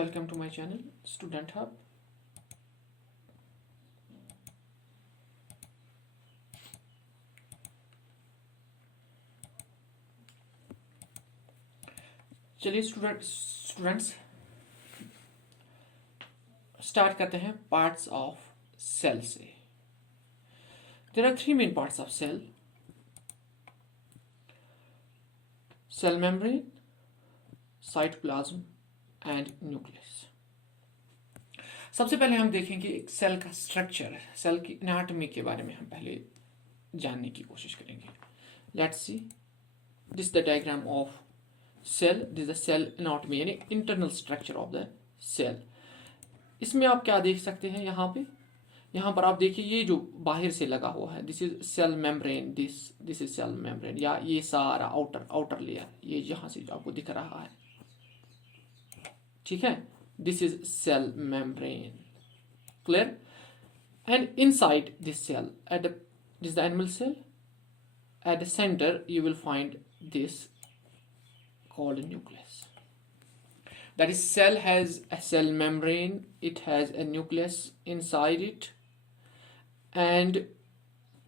Welcome to my channel Student Hub. चलिए students start करते हैं पार्ट्स ऑफ सेल से. There are three main parts of cell: cell membrane, cytoplasm and nucleus. सबसे पहले हम देखेंगे एक सेल का स्ट्रक्चर, सेल की एनाटॉमी के बारे में हम पहले जानने की कोशिश करेंगे. Let's see, this the diagram of cell, this the cell anatomy यानी internal structure of the cell. इसमें आप क्या देख सकते हैं, यहाँ पर आप देखिए ये जो बाहर से लगा हुआ है, this is cell membrane, this is cell membrane, या ये सारा आउटर लेयर ये यहाँ से जो आपको दिख रहा है, ठीक है, this is cell membrane. Clear? And inside this cell, this is the animal cell, at the center you will find this called nucleus. That is, cell has a cell membrane, it has a nucleus inside it, and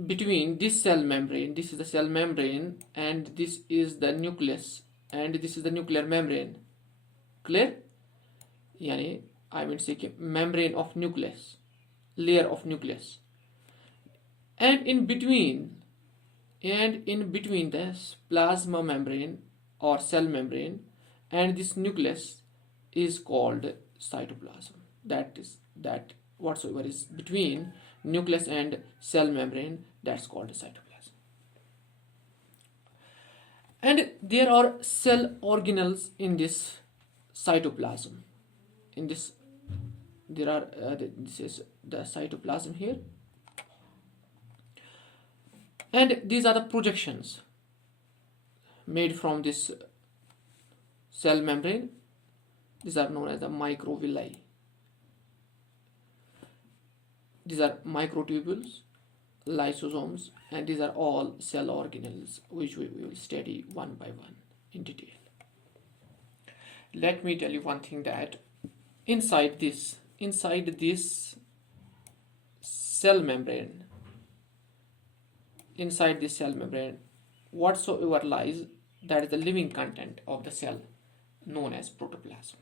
between this cell membrane, this is the cell membrane, and this is the nucleus, and this is the nuclear membrane. Clear? यानी I mean say membrane of nucleus, layer of nucleus, and in between the plasma membrane और cell membrane and this nucleus is called cytoplasm. That whatsoever is between nucleus and cell membrane, that's called cytoplasm. And there are cell organelles in this cytoplasm. In this there are this is the cytoplasm here, and these are the projections made from this cell membrane. These are known as the microvilli. These are microtubules, lysosomes, and these are all cell organelles which we will study one by one in detail. Let me tell you one thing, that inside this cell membrane, whatsoever lies, that is the living content of the cell, known as protoplasm.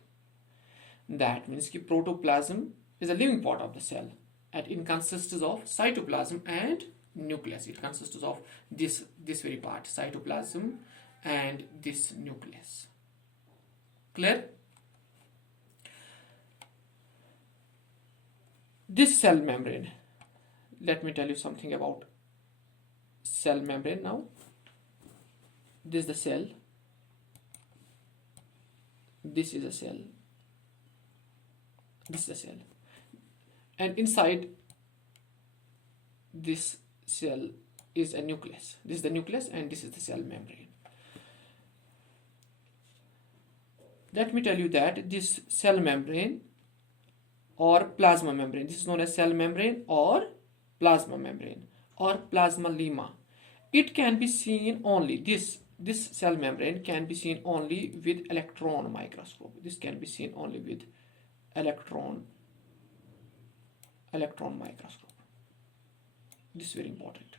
That means कि protoplasm is a living part of the cell, and it consists of cytoplasm and nucleus. It consists of this very part, cytoplasm and this nucleus. Clear? This cell membrane, let me tell you something about cell membrane now. This is the cell, this is a cell, this is a cell, and inside this cell is a nucleus. This is the nucleus and this is the cell membrane. Let me tell you that this cell membrane or plasma membrane, this is known as cell membrane or plasma membrane or plasmalemma. It can be seen only, this cell membrane can be seen only with electron microscope. This can be seen only with electron microscope. This is very important.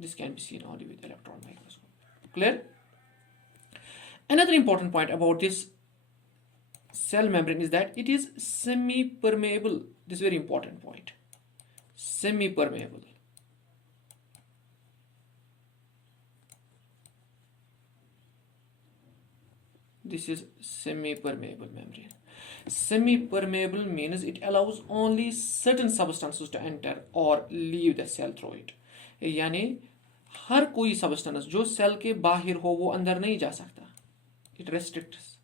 This can be seen only with electron microscope. Clear? Another important point about this cell membrane is that it is semi-permeable. This is very important point. Semi-permeable. This is semi-permeable membrane. Semi-permeable means it allows only certain substances to enter or leave the cell through it. यानी हर कोई substance जो cell के बाहर हो वो अंदर नहीं जा सकता. It restricts.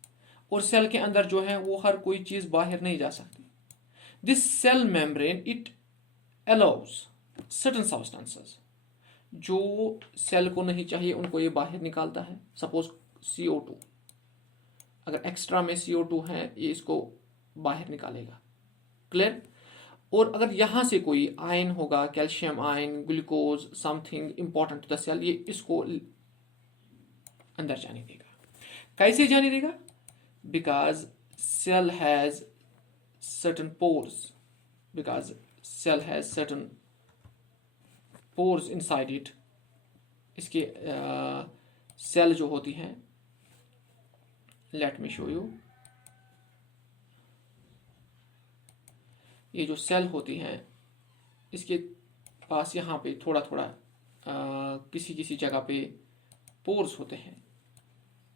और सेल के अंदर जो है वो हर कोई चीज बाहर नहीं जा सकती. This cell membrane, it allows certain substances जो सेल को नहीं चाहिए उनको ये बाहर निकालता है. सपोज CO2, अगर एक्स्ट्रा में CO2 है ये इसको बाहर निकालेगा. क्लियर? और अगर यहां से कोई आयन होगा, calcium ion, glucose, something important to the cell, ये इसको अंदर जाने देगा. कैसे जाने देगा? because cell has certain pores, because cell has certain pores inside it. इसके सेल जो होती हैं, लेट मी शो यू, ये जो सेल होती हैं इसके पास यहाँ पे थोड़ा थोड़ा किसी किसी जगह पे पोर्स होते हैं.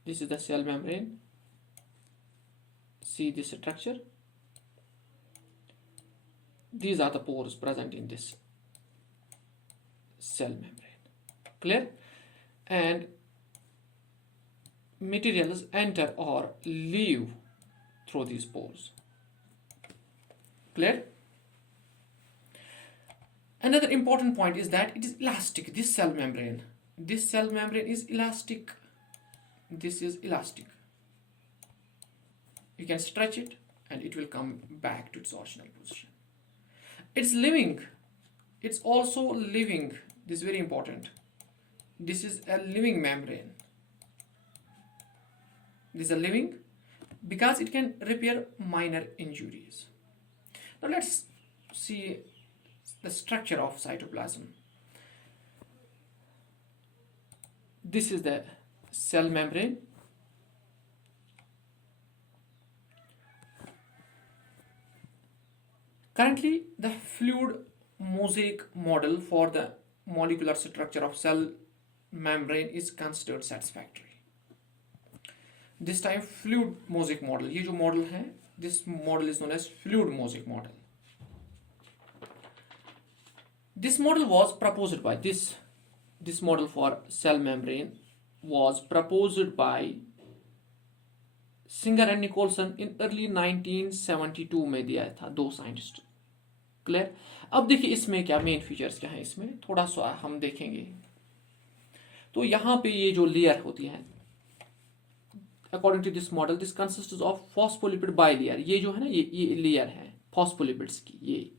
This is the cell membrane. See this structure. These are the pores present in this cell membrane. Clear? And materials enter or leave through these pores. Clear? Another important point is that it is elastic. This cell membrane is elastic. This is elastic. You can stretch it and it will come back to its original position. It's living. It's also living. This is very important. This is a living membrane. This is a living because it can repair minor injuries. Now let's see the structure of cytoplasm. This is the cell membrane. Currently, the fluid mosaic model for the molecular structure of cell membrane is considered satisfactory. This time, fluid mosaic model, ये जो model है, this model is known as fluid mosaic model. This model was proposed by this model for cell membrane was proposed by Singer and Nicolson in early 1972 में दिया था, दो scientist. Clear? अब देखिए इसमें क्या मेन फीचर्स क्या है, इसमें थोड़ा सा हम देखेंगे. तो यहां पे ये जो लेयर होती है, according to this model, this consist of phospholipid bilayer. ये जो है ना, ये लेयर है फॉस्फोलिपिड्स की. ये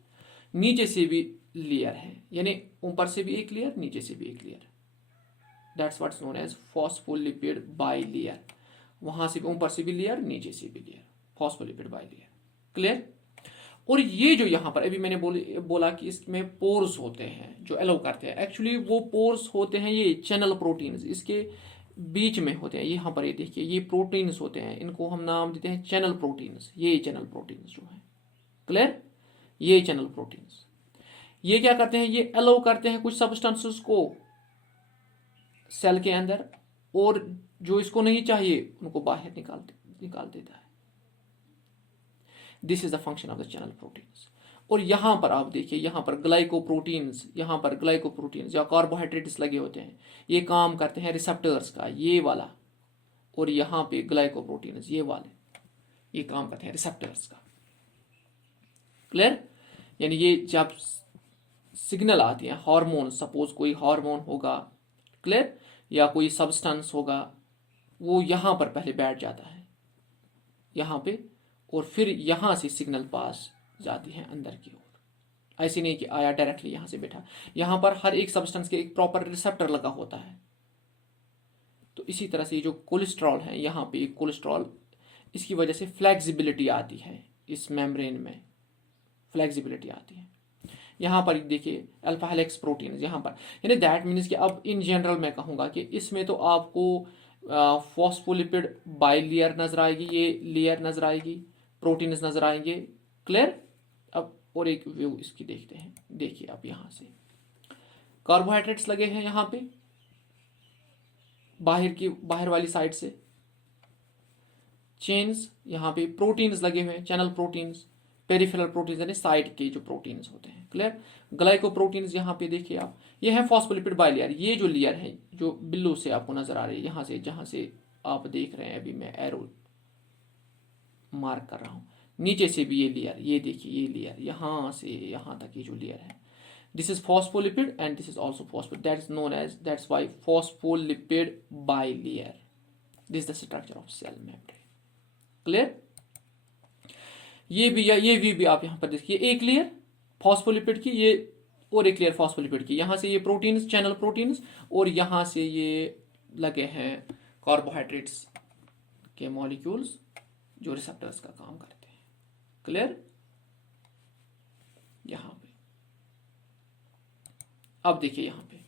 नीचे से भी लेयर है, यानी ऊपर से भी एक लेयर, नीचे से भी एक layer. That's what's known as phospholipid bilayer. वहां से भी ऊपर से भी लेयर, नीचे से भी लेयर, फॉस्फोलिपिड बाइलेयर. क्लियर? और ये जो यहां पर अभी मैंने बोला कि इसमें पोर्स होते हैं जो अलाउ करते हैं. एक्चुअली वो पोर्स होते हैं ये चैनल प्रोटीन्स, इसके बीच में होते हैं. यहाँ पर ये देखिए, ये प्रोटीन्स होते हैं, इनको हम नाम देते हैं चैनल प्रोटीन्स. ये चैनल प्रोटीन्स जो है, क्लियर, ये चैनल प्रोटीन्स ये क्या करते हैं, ये अलाउ करते हैं कुछ सब्सटेंसेस को सेल के अंदर, और जो इसको नहीं चाहिए उनको बाहर निकाल देता है. This is the function of the channel proteins. और यहां पर आप देखिए, यहां पर ग्लाइकोप्रोटीन्स या कार्बोहाइड्रेट्स लगे होते हैं. ये काम करते हैं रिसेप्टर्स का, ये वाला, और यहां पे ग्लाइकोप्रोटीन्स ये वाले, ये काम करते हैं रिसेप्टर्स का. क्लियर? यानी ये जब सिग्नल आती है, हार्मोन, सपोज कोई हार्मोन होगा, क्लियर, या कोई सब्सटेंस होगा, वो यहां पर पहले बैठ जाता है यहां पे, और फिर यहां से सिग्नल पास जाती है अंदर की ओर. ऐसे नहीं कि आया डायरेक्टली यहां से बैठा. यहां पर हर एक सब्सटेंस के एक प्रॉपर रिसेप्टर लगा होता है. तो इसी तरह से जो कोलेस्ट्रॉल है, यहां पे एक कोलेस्ट्रॉल, इसकी वजह से फ्लेक्सिबिलिटी आती है, इस मेम्ब्रेन में फ्लेक्सिबिलिटी आती है. यहाँ पर देखिए अल्फा हेलिक्स प्रोटीन यहाँ पर, यानी दैट मीन्स कि अब इन जनरल मैं कहूँगा कि इसमें तो आपको फॉस्फोलिपिड बाइलेयर नजर आएगी, ये लेयर नजर आएगी, प्रोटीन्स नजर आएंगे. क्लियर? अब और एक व्यू इसकी देखते हैं. देखिए अब यहाँ से कार्बोहाइड्रेट्स लगे हैं यहाँ पे, बाहर वाली साइड से चेन्स, यहाँ पे प्रोटीन्स लगे हुए हैं, चैनल प्रोटीन्स, पेरिफेरल प्रोटीन्स यानी साइड के जो प्रोटीन्स होते हैं. क्लियर? ग्लाइकोप्रोटीन्स यहाँ पे देखिए आप, ये है फॉस्फोलिपिड बाइलेयर. ये जो लेयर है जो बिल्लू से आपको नजर आ रही है, यहाँ से जहाँ से आप देख रहे हैं, अभी मैं एरो मार्क कर रहा हूँ, नीचे से भी ये लेयर, ये देखिए ये लेयर, यहाँ से यहाँ तक ये जो लेयर है, this is phospholipid and this is also phospholipid. That is known as, that's why phospholipid bilayer. This is the structure of cell membrane. Clear? ये भी आप यहाँ पर देखिए, एक लेयर फॉस्फोलिपिड की, ये और एक लेयर फॉस्फोलिपिड की. यहाँ से ये प्रोटीन्स, चैनल प्रोटीन्स, और यहाँ से ये लगे हैं कार्बोहाइड्रेट्स के मॉलिक्यूल्स. जो रिसेप्टर्स का काम करते हैं। क्लियर? यहां पे अब देखिए, यहां पे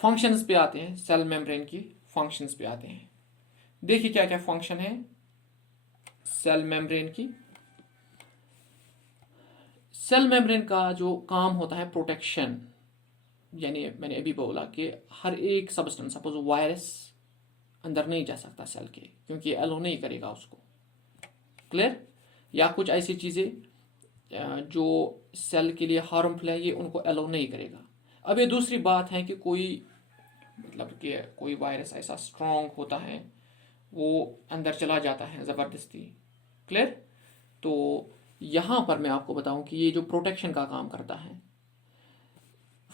फंक्शंस पे आते हैं, सेल मेम्ब्रेन की फंक्शंस पे आते हैं। देखिए क्या क्या फंक्शन है सेल मेम्ब्रेन की। सेल मेम्ब्रेन का जो काम होता है प्रोटेक्शन, यानी मैंने अभी बोला कि हर एक सब्सटेंस, सपोज वायरस अंदर नहीं जा सकता सेल के, क्योंकि एलो नहीं करेगा उसको। क्लियर? या कुछ ऐसी चीजें जो सेल के लिए हार्मफुल है, ये उनको एलो नहीं करेगा। अब ये दूसरी बात है कि कोई मतलब कि कोई वायरस ऐसा स्ट्रांग होता है, वो अंदर चला जाता है ज़बरदस्ती। क्लियर? तो यहाँ पर मैं आपको बताऊं कि ये जो प्रोटेक्शन का काम करता है,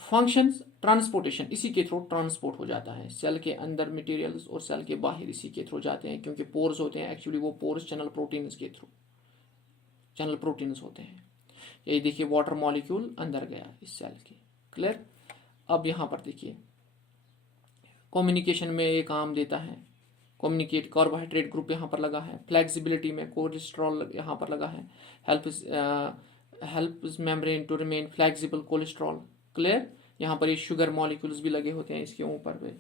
फंक्शंस ट्रांसपोर्टेशन, इसी के थ्रू ट्रांसपोर्ट हो जाता है। सेल के अंदर मटेरियल्स और सेल के बाहर इसी के थ्रू जाते हैं, क्योंकि पोर्स होते हैं, एक्चुअली वो पोर्स चैनल प्रोटीन्स के थ्रू, चैनल प्रोटीन्स होते हैं। यही देखिए वाटर मॉलिक्यूल अंदर गया इस सेल के। क्लियर? अब यहाँ पर देखिए कम्युनिकेशन में ये काम देता है, कम्युनिकेट, कार्बोहाइड्रेट ग्रुप यहाँ पर लगा है, फ्लेक्सिबिलिटी में कोलेस्ट्रॉल यहाँ पर लगा है, help membrane to remain flexible, cholesterol. Clear? यहाँ पर ये शुगर मॉलिक्यूल्स भी लगे होते हैं इसके ऊपर पे।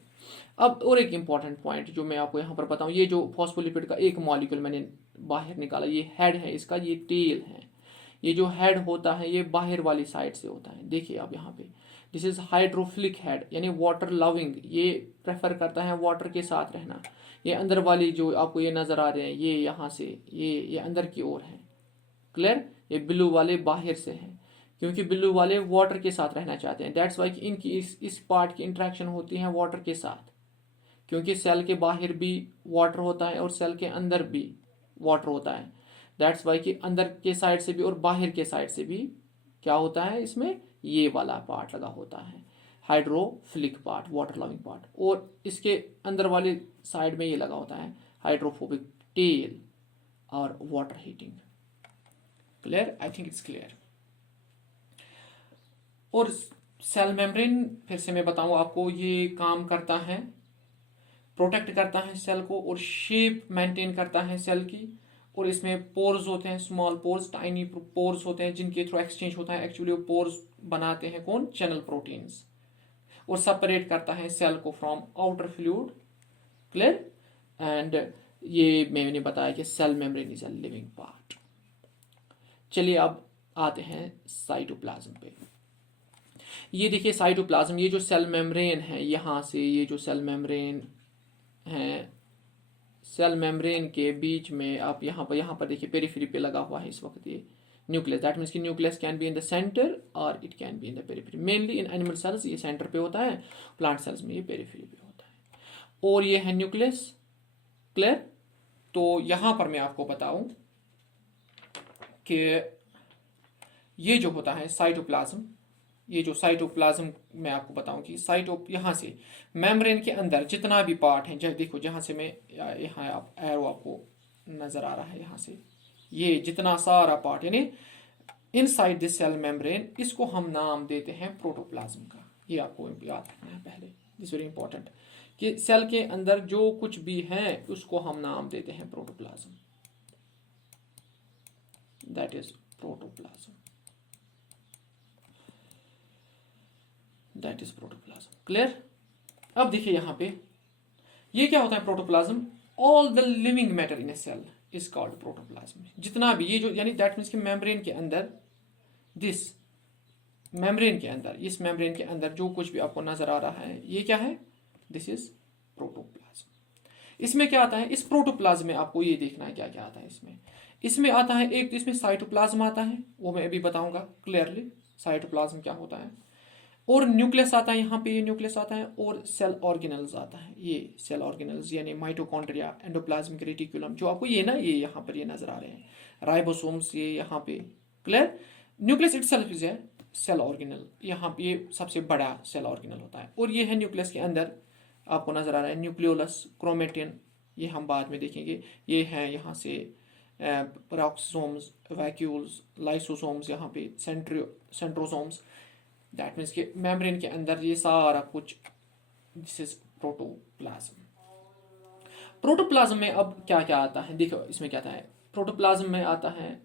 अब और एक इंपॉर्टेंट पॉइंट जो मैं आपको यहाँ पर बताऊँ, ये जो फॉस्फोलिपिड का एक मॉलिक्यूल मैंने बाहर निकाला, ये हेड है इसका, ये टेल है। ये जो हेड होता है ये बाहर वाली साइड से होता है। देखिए आप यहाँ पे, दिस इज हाइड्रोफिलिक हेड, यानी वाटर लविंग, ये प्रेफर करता है वाटर के साथ रहना। ये अंदर वाली जो आपको ये नजर आ रहे हैं, ये यहाँ से ये अंदर की ओर है। क्लियर? ये ब्लू वाले बाहर से हैं, क्योंकि ब्लू वाले वाटर के साथ रहना चाहते हैं। दैट्स वाई कि इनकी इस पार्ट की इंट्रैक्शन होती है वाटर के साथ, क्योंकि सेल के बाहर भी वाटर होता है और सेल के अंदर भी वाटर होता है। दैट्स वाई कि अंदर के साइड से भी और बाहर के साइड से भी क्या होता है, इसमें ये वाला पार्ट लगा होता है, hydrophilic part, water loving part, और इसके अंदर वाली साइड में ये लगा होता है हाइड्रोफोबिक टेल और water heating. Clear? I think it's clear. और सेल मेम्ब्रेन फिर से मैं बताऊं आपको, ये काम करता है, प्रोटेक्ट करता है सेल को और शेप मेंटेन करता है सेल की। और इसमें पोर्स होते हैं, स्मॉल पोर्स, टाइनी पोर्स होते हैं, जिनके थ्रू एक्सचेंज होता है। एक्चुअली वो पोर्स बनाते हैं कौन? Channel proteins. और सेपरेट करता है सेल को from outer fluid. Clear? And ये मैंने बताया कि cell membrane is a living part. चलिए अब आते हैं साइटोप्लाज्म पे। ये देखिए साइटोप्लाज्म, ये जो सेल मेम्ब्रेन है, यहाँ से ये जो सेल मेम्ब्रेन है, सेल मेम्ब्रेन के बीच में आप यहाँ पर देखिए पेरिफेरी पे लगा हुआ है इस वक्त ये न्यूक्लियस। दैट मीन्स कि nucleus can be in the centre और it can be in the periphery. Mainly in animal cells ये सेंटर पे होता है, प्लांट सेल्स में ये पेरिफेरी पे होता है। और ये है न्यूक्लियस। क्लियर? तो यहां पर मैं आपको बताऊं कि ये जो होता है साइटोप्लाज्म, ये जो साइटोप्लाज्म मैं आपको बताऊं कि यहाँ से मेम्ब्रेन के अंदर जितना भी पार्ट है, जब देखो जहां से मैं यहाँ आप एरो आपको नजर आ रहा है, यहाँ से ये जितना सारा पार्ट, यानी इनसाइड दिस सेल मेम्ब्रेन, इसको हम नाम देते हैं प्रोटोप्लाज्म का। ये आपको याद रखना है पहले, दिस वेरी इंपॉर्टेंट, कि सेल के अंदर जो कुछ भी है उसको हम नाम देते हैं protoplasm. That is protoplasm, that is protoplasm. Clear? अब देखिए यहाँ पे ये क्या होता है protoplasm, all the living matter in a cell is called protoplasm. जितना भी ये जो, यानी दैट मीन्स कि मेम्ब्रेन के अंदर, दिस मेम्ब्रेन के अंदर, इस मेम्ब्रेन के अंदर जो कुछ भी आपको नजर आ रहा है, ये क्या है? This is protoplasm. इसमें क्या आता है, इस प्रोटोप्लाज्म में आपको ये देखना है क्या क्या आता है इसमें। इसमें आता है एक तो इसमें साइटोप्लाज्म आता है, वो मैं अभी बताऊंगा क्लियरली साइटोप्लाज्म क्या होता है। और न्यूक्लियस आता है, यहाँ पे ये न्यूक्लियस आता है, और सेल ऑर्गेनल्स आता है। ये सेल ऑर्गेनल्स यानी माइटोकॉन्ड्रिया, एंडोप्लाज्मिक रेटिकुलम, जो आपको ये ना ये यहाँ पर ये नजर आ रहे हैं, राइबोसोम्स ये यहाँ पे। Clear? Nucleus itself is a cell organelle, यहाँ पे ये सबसे बड़ा सेल ऑर्गेनल होता है। और ये है न्यूक्लियस के अंदर आपको नजर आ रहा है न्यूक्लियोलस, क्रोमेटिन, ये हम बाद में देखेंगे। ये है यहाँ से पेरोक्सोम्स, वैक्यूल्स, लाइसोसोम्स, यहाँ पे सेंट्रोसोम्स। दैट मीन्स कि मेम्ब्रेन के अंदर ये सारा कुछ, दिस इज प्रोटोप्लाज्म। प्रोटोप्लाज्म में अब क्या क्या आता है, देखो इसमें क्या आता है, प्रोटोप्लाज्म में आता है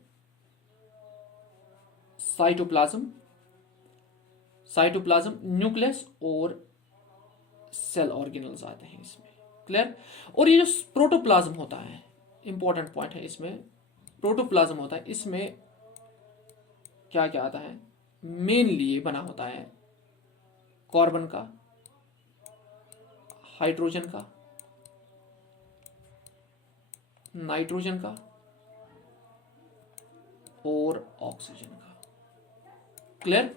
साइटोप्लाज्म, न्यूक्लियस और सेल ऑर्गेनल्स आते हैं इसमें। क्लियर। और ये जो प्रोटोप्लाज्म होता है, इंपॉर्टेंट पॉइंट है इसमें, प्रोटोप्लाज्म होता है इसमें क्या क्या आता है, मेनली ये बना होता है कार्बन का, हाइड्रोजन का, नाइट्रोजन का और ऑक्सीजन का। क्लियर।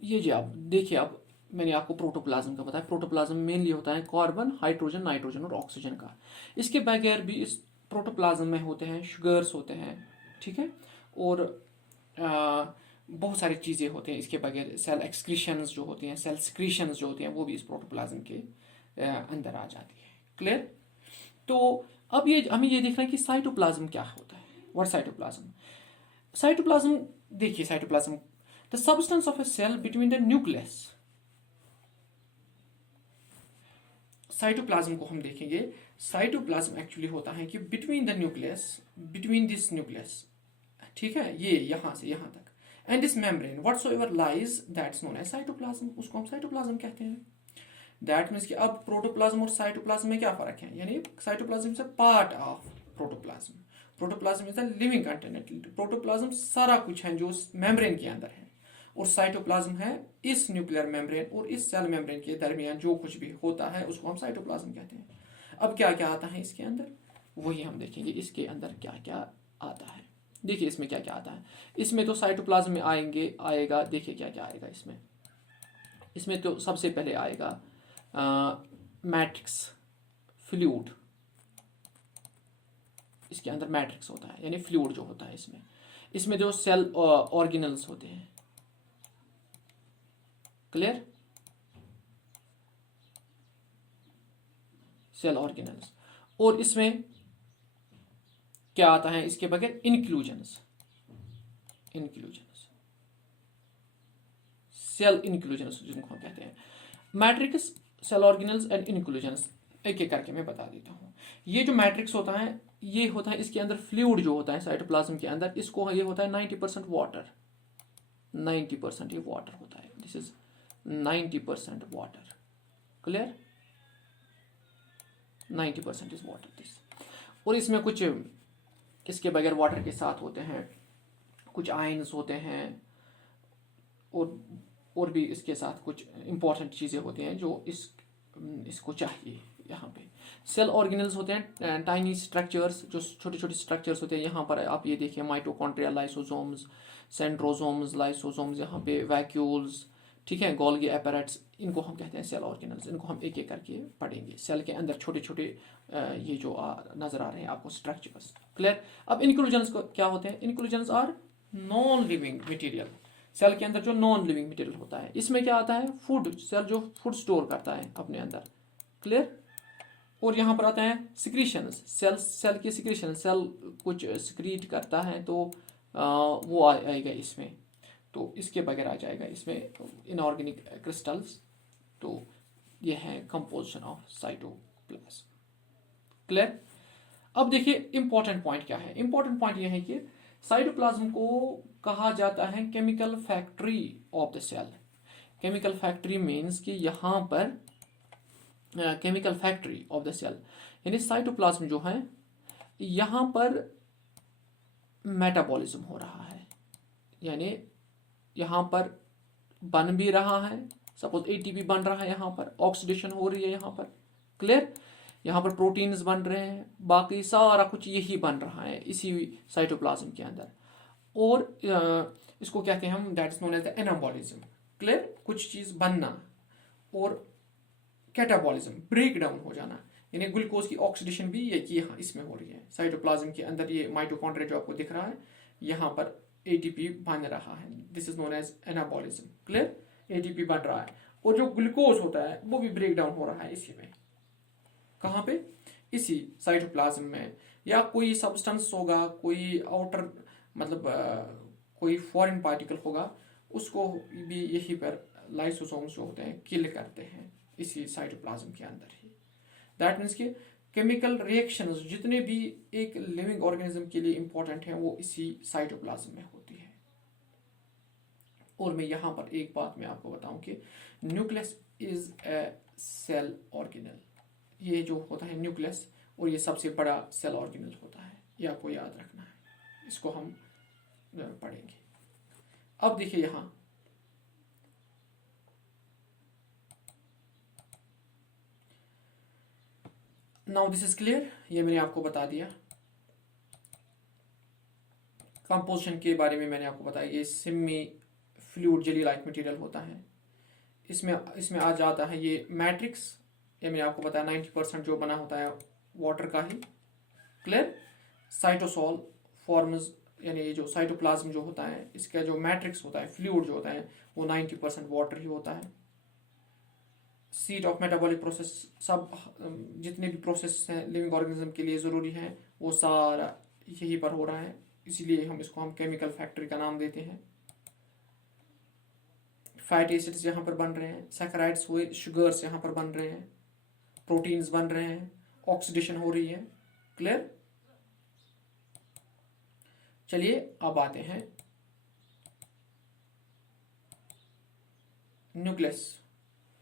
ये जी आप देखिए, अब मैंने आपको प्रोटोप्लाज्म का बताया। प्रोटोप्लाज्म मेनली होता है कार्बन, हाइड्रोजन, नाइट्रोजन और ऑक्सीजन का। इसके बगैर भी इस प्रोटोप्लाज्म में होते हैं शुगर्स होते हैं, ठीक है, और बहुत सारी चीज़ें होती हैं इसके बगैर। सेल एक्सक्रीशंस जो होती हैं, सेल सिक्रीशंस जो होती हैं, वो भी इस प्रोटोप्लाज्म के अंदर आ जाती है। क्लियर। तो अब ये हमें ये देखना है कि साइटोप्लाज्म क्या होता है। What cytoplasm? साइटोप्लाज्म, देखिए cytoplasm, the substance of a cell between the nucleus. Cytoplasm को हम देखेंगे, साइटोप्लाज्म एक्चुअली होता है कि between the nucleus, between this nucleus, ठीक है, ये यहां से यहां तक, and this membrane whatsoever lies, that's known as cytoplasm, उसको हम साइटोप्लाज्म कहते हैं। दैट मीन्स कि अब प्रोटोप्लाज्म और साइटोप्लाज्म में क्या फर्क है, यानी cytoplasm is a part of protoplasm, protoplasm is a living content. Protoplasm सारा कुछ है जो मेम्ब्रेन के अंदर है, और साइटोप्लाज्म है इस न्यूक्लियर मेम्ब्रेन और इस सेल मेम्ब्रेन के दरमियान जो कुछ भी होता है उसको हम साइटोप्लाज्म कहते हैं। अब क्या क्या आता है इसके अंदर, वही हम देखेंगे इसके अंदर क्या क्या आता है। देखिए इसमें क्या क्या आता है। इसमें तो साइटोप्लाज्म में आएगा, देखिए क्या क्या आएगा इसमें। इसमें तो सबसे पहले आएगा मैट्रिक्स, फ्लूइड। इसके अंदर मैट्रिक्स होता है, यानी फ्लूइड जो होता है इसमें जो सेल ऑर्गेनल्स होते हैं। क्लियर। Cell organelles. और इसमें क्या आता है इसके बगैर, इंक्लूजन्स, सेल इंक्लूजन्स जिनको हम कहते हैं। Matrix, cell organelles and inclusions, एक एक करके मैं बता देता हूँ। ये जो मैट्रिक्स होता है, ये होता है इसके अंदर फ्लूइड जो होता है साइटोप्लाज्म के अंदर, इसको ये होता है 90% वाटर, 90% ये वाटर होता है। This is 90% water. Clear. 90% is water this. और इसमें कुछ इसके बगैर वाटर के साथ होते हैं कुछ आयंस होते हैं, और भी इसके साथ कुछ इंपॉर्टेंट चीज़ें होती हैं जो इसको चाहिए। यहाँ पे सेल ऑर्गेनल्स होते हैं, टाइनी स्ट्रक्चर्स, जो छोटे छोटे स्ट्रक्चर्स होते हैं। यहाँ पर आप ये देखिए, माइटोकॉन्ड्रिया, लाइसोसोम्स, सेंट्रोसोम्स, लाइसोसोम्स, यहाँ पे वैक्यूल्स, ठीक है, गोल्गी एपैरेट्स, इनको हम कहते हैं सेल ऑर्गेनल्स। इनको हम एक एक करके पढ़ेंगे। सेल के अंदर छोटे छोटे ये जो नजर आ रहे हैं आपको स्ट्रक्चर्स। क्लियर। अब इंक्लूजन्स को क्या होते हैं, inclusions are non living material. Cell के अंदर जो नॉन लिविंग मटेरियल होता है, इसमें क्या आता है, फूड, सेल जो फूड स्टोर करता है अपने अंदर। क्लियर। और यहाँ पर आता है सिक्रीशंस, सेल की सिक्रीशन, सेल कुछ सिक्रीट करता है तो वो आएगा इसमें, तो इसके बगैर आ जाएगा इसमें इनऑर्गेनिक क्रिस्टल्स। तो ये है कंपोजिशन ऑफ साइटोप्लाज्म। क्लियर। अब देखिए इंपॉर्टेंट पॉइंट क्या है। इंपॉर्टेंट पॉइंट ये है कि साइटोप्लाज्म को कहा जाता है chemical factory of the cell. Chemical factory means कि यहाँ पर chemical factory of the cell, यानी साइटोप्लाज्म जो है यहाँ पर मेटाबॉलिज्म हो रहा है, यानी यहाँ पर बन भी रहा है, सपोज एटीपी बन रहा है, यहाँ पर ऑक्सीडेशन हो रही है यहाँ पर। क्लियर। यहाँ पर प्रोटीन्स बन रहे हैं, बाकी सारा कुछ यही बन रहा है इसी साइटोप्लाज्म के अंदर। और इसको कहते हैं हम, that is known as the anabolism. Clear. कुछ चीज़ बनना, और कैटाबॉलिज्म, ब्रेक डाउन हो जाना, यानी ग्लूकोज की ऑक्सीडेशन भी ये यहाँ इसमें हो रही है साइटोप्लाज्म के अंदर। ये माइटोकॉन्ड्रिया जो आपको दिख रहा है, यहाँ पर एटीपी बन रहा है, this is known as anabolism. Clear. ATP बन रहा है, और जो ग्लूकोज होता है वो भी ब्रेक डाउन हो रहा है इसी में। कहाँ पे, इसी साइटोप्लाज्म में। या कोई सब्सटेंस होगा, कोई आउटर मतलब कोई फॉरेन पार्टिकल होगा, उसको भी यहीं पर लाइसोसोम्स जो होते हैं किल करते हैं इसी साइटोप्लाज्म के अंदर ही। दैट मीन्स कि केमिकल रिएक्शंस जितने भी एक लिविंग ऑर्गेनिज्म के लिए इंपॉर्टेंट हैं वो इसी साइटोप्लाज्म में होती है। और मैं यहाँ पर एक बात मैं आपको बताऊं कि nucleus is a cell organelle. ये जो होता है न्यूक्लियस, और ये सबसे बड़ा सेल ऑर्गेनल होता है, ये आपको याद रखना है, इसको हम पढ़ेंगे। अब देखिए यहाँ नाउ दिस इज क्लियर, ये मैंने आपको बता दिया। कंपोजिशन के बारे में मैंने आपको बताया, ये semi fluid jelly like material होता है। इसमें आ जाता है ये मैट्रिक्स, ये मैंने आपको बताया 90% जो बना होता है वाटर का ही। क्लियर। साइटोसोल फॉर्म्स, यानी ये जो साइटोप्लाज्म जो होता है इसका जो मैट्रिक्स होता है, फ्लूइड जो होता है वो 90% वाटर ही होता है। सीट ऑफ मेटाबॉलिक प्रोसेस, सब जितने भी प्रोसेस हैं लिविंग ऑर्गेनिज्म के लिए ज़रूरी हैं वो सारा यहीं पर हो रहा है, इसीलिए हम केमिकल फैक्ट्री का नाम देते हैं। फैटी एसिड्स यहाँ पर बन रहे हैं, सैकराइड्स हुए, शुगर्स यहाँ पर बन रहे हैं, प्रोटीन्स बन रहे हैं, ऑक्सीडेशन हो रही है। क्लियर। चलिए अब आते हैं nucleus.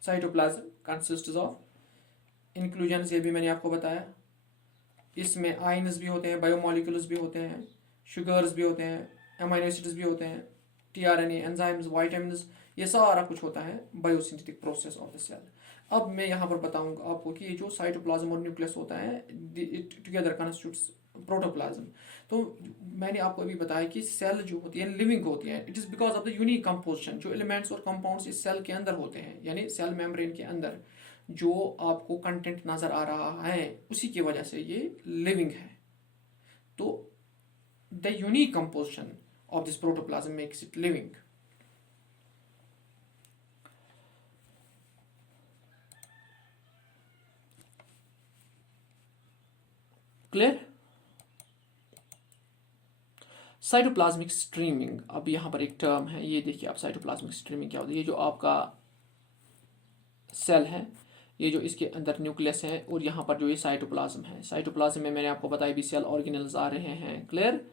Cytoplasm consists of inclusion, ये भी मैंने आपको बताया। इसमें आयन्स भी होते हैं, बायोमोलिक्यूल्स भी होते हैं, शुगर्स भी होते हैं, अमीनो एसिड्स भी होते हैं, टीआरएनए, एंजाइम्स, विटामिन्स, ये सारा कुछ होता है biosynthetic process of the cell. अब मैं यहाँ पर बताऊंगा आपको कि ये जो साइटोप्लाज्म और न्यूक्लियस होता है इट टुगेदर कॉन्स्टिट्यूट्स प्रोटोप्लाज्म। तो मैंने आपको अभी बताया कि सेल जो होती है लिविंग होती है, it is because of the unique composition. जो एलिमेंट्स और कंपाउंड्स इस सेल के अंदर होते हैं, यानी सेल मेम्ब्रेन के अंदर जो आपको कंटेंट नजर आ रहा है उसी की वजह से ये लिविंग है। तो the unique composition of this protoplasm makes it living. Clear. Cytoplasmic streaming, अब यहाँ पर एक टर्म है, ये देखिए आप साइटोप्लाज्मिक स्ट्रीमिंग क्या होती है। ये जो आपका सेल है, ये जो इसके अंदर न्यूक्लियस है और यहाँ पर जो ये साइटोप्लाज्म है, साइटोप्लाज्म में मैंने आपको बताया भी सेल ऑर्गेनल्स आ रहे हैं। क्लियर।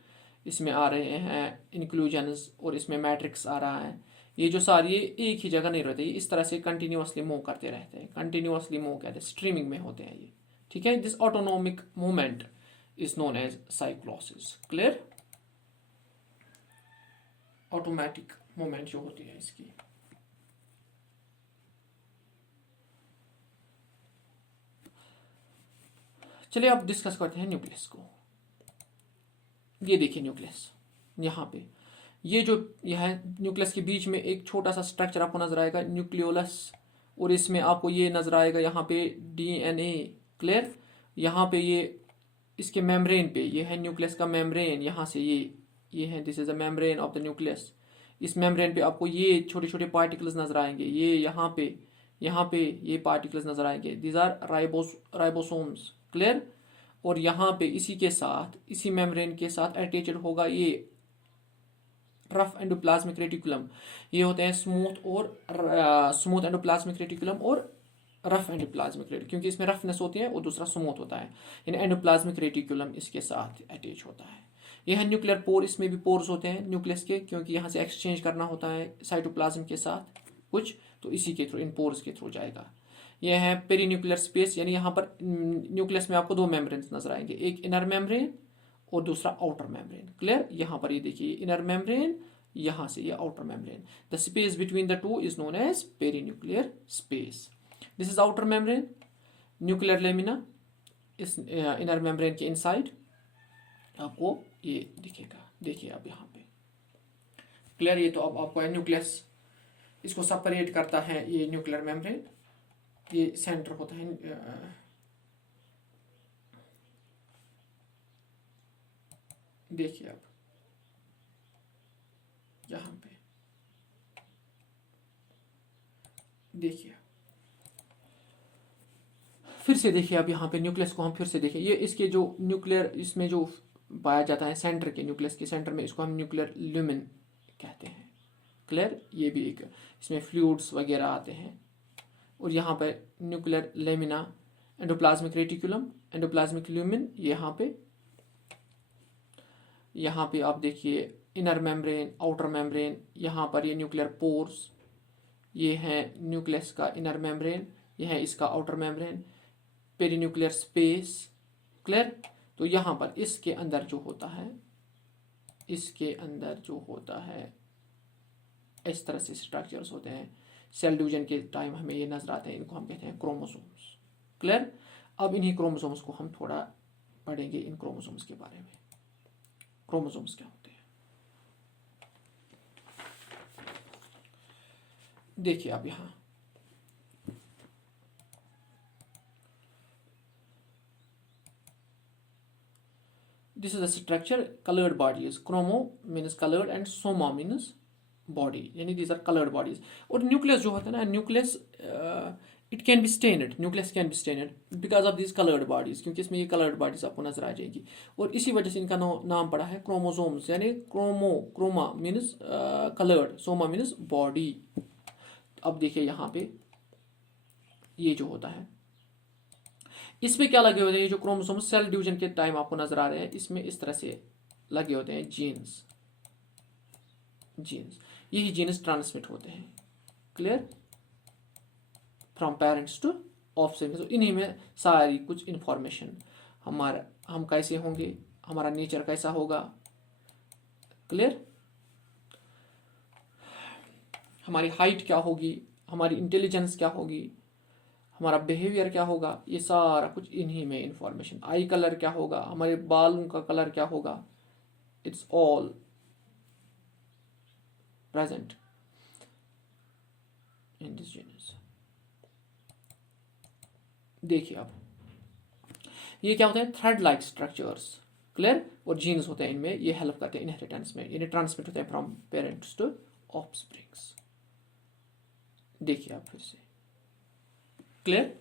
इसमें आ रहे हैं इंक्लूजन्स और इसमें मैट्रिक्स आ रहा है। ये जो सारे एक ही जगह नहीं रहते, ये इस तरह से कंटिन्यूसली मूव करते रहते हैं, कंटिन्यूसली मूव कहते हैं, स्ट्रीमिंग में होते हैं ये। ठीक है। This autonomic movement is known as cyclosis. Clear. Automatic movement जो होती है इसकी। चलिए अब डिस्कस करते हैं न्यूक्लियस को। ये देखिए न्यूक्लियस, यहाँ पे ये जो यह न्यूक्लियस के बीच में एक छोटा सा स्ट्रक्चर आपको नजर आएगा, न्यूक्लियोलस, और इसमें आपको ये नजर आएगा यहाँ पे डीएनए। क्लियर। यहाँ पे ये इसके मेम्ब्रेन पे ये है न्यूक्लियस का मेम्ब्रेन, यहाँ से ये है, this is a membrane of the nucleus. इस मेम्ब्रेन पे आपको ये छोटे छोटे पार्टिकल्स नजर आएंगे, ये यहाँ पे ये पार्टिकल्स नजर आएंगे, दीज आर राइबोसोम्स। क्लियर। और यहाँ पे इसी के साथ, इसी मेम्ब्रेन के साथ अटैच्ड होगा ये रफ एंडोप्लाज्मिक रेटिकुलम। ये होते हैं स्मूथ एंडोप्लाज्मिक रेटिकुलम और रफ एंडोप्लाज्मिक रेटिकुलम, क्योंकि इसमें रफनेस होती है और दूसरा स्मूथ होता है, यानी एंडोप्लाज्मिक रेटिकुलम इसके साथ अटैच होता है। यह है न्यूक्लियर पोर, इसमें भी पोर्स होते हैं न्यूक्लियस के, क्योंकि यहाँ से एक्सचेंज करना होता है साइटोप्लाज्म के साथ कुछ, तो इसी के थ्रू, इन पोर्स के थ्रू जाएगा। यह है पेरीन्यूक्लियर स्पेस, यानी यहाँ पर न्यूक्लियस में आपको दो मेम्ब्रेन नजर आएंगे, एक इनर मेम्ब्रेन और दूसरा आउटर मेम्ब्रेन। क्लियर। यहाँ पर ये देखिए इनर मेम्ब्रेन, यहाँ से ये outer membrane. The space between the two is known as perinuclear space. This is outer membrane, nuclear lamina इस इनर मेम्ब्रेन के इनसाइड आपको ये दिखेगा। देखिए अब यहाँ पे क्लियर। ये तो अब आपको न्यूक्लियस, इसको सेपरेट करता है ये न्यूक्लियर मेम्ब्रेन, ये सेंटर होता है। देखिए अब यहाँ पे देखिए, फिर से देखिए अब यहाँ पे न्यूक्लियस को हम फिर से देखिए, ये इसके जो न्यूक्लियर इसमें जो पाया जाता है सेंटर के, न्यूक्लियस के सेंटर में, इसको हम न्यूक्लियर ल्यूमेन कहते हैं। क्लियर, ये भी एक इसमें फ्लूइड्स वगैरह आते हैं। और यहाँ पे nuclear lamina, endoplasmic reticulum, endoplasmic lumen, यहाँ पे आप देखिए इनर मेम्ब्रेन, आउटर मेम्ब्रेन, यहाँ पर ये न्यूक्लियर पोर्स, ये है न्यूक्लियस का इनर मेम्ब्रेन, ये है इसका outer membrane, perinuclear space, clear. तो यहाँ पर इसके अंदर जो होता है, इसके अंदर जो होता है इस तरह से स्ट्रक्चर्स होते हैं। सेल डिवीजन के टाइम हमें ये नजर आते हैं, इनको हम कहते हैं क्रोमोसोम्स, क्लियर। अब इन्हीं क्रोमोसोम्स को हम थोड़ा पढ़ेंगे, इन क्रोमोसोम्स के बारे में। क्रोमोसोम्स क्या होते हैं देखिए आप यहाँ this is the structure, colored bodies, chromo means colored and soma means body, यानी these are colored bodies। और न्यूक्लियस जो होता है ना, nucleus it can be stained, nucleus can be stained because of this coloured bodies, क्योंकि इसमें ये coloured bodies आपको नजर आ जाएगी। और इसी वजह से इनका नाम पड़ा है क्रोमोसोम्स, यानी chroma means coloured, soma means body. अब देखिए यहाँ पे ये जो होता है, इसमें क्या लगे होते हैं, ये जो क्रोमोसोम सेल डिवीजन के टाइम आपको नजर आ रहे हैं, इसमें इस तरह से लगे होते हैं जीन्स, यही जीन्स ट्रांसमिट होते हैं, clear, from parents to offspring. तो इन्हीं में सारी कुछ इंफॉर्मेशन, हम कैसे होंगे, हमारा नेचर कैसा होगा, क्लियर, हमारी हाइट क्या होगी, हमारी इंटेलिजेंस क्या होगी, हमारा बिहेवियर क्या होगा, ये सारा कुछ इन्हीं में इंफॉर्मेशन। आई कलर क्या होगा, हमारे बालों का कलर क्या होगा, it's all present in this genus. देखिए आप ये क्या होता है, थ्रेड लाइक स्ट्रक्चर्स, क्लियर। और जीन्स होते हैं इनमें, ये हेल्प करते हैं इनहेरिटेंस में, यानी ट्रांसमिट होते हैं फ्रॉम पेरेंट्स टू ऑफस्प्रिंग्स। देखिए आप फिर से, क्लियर।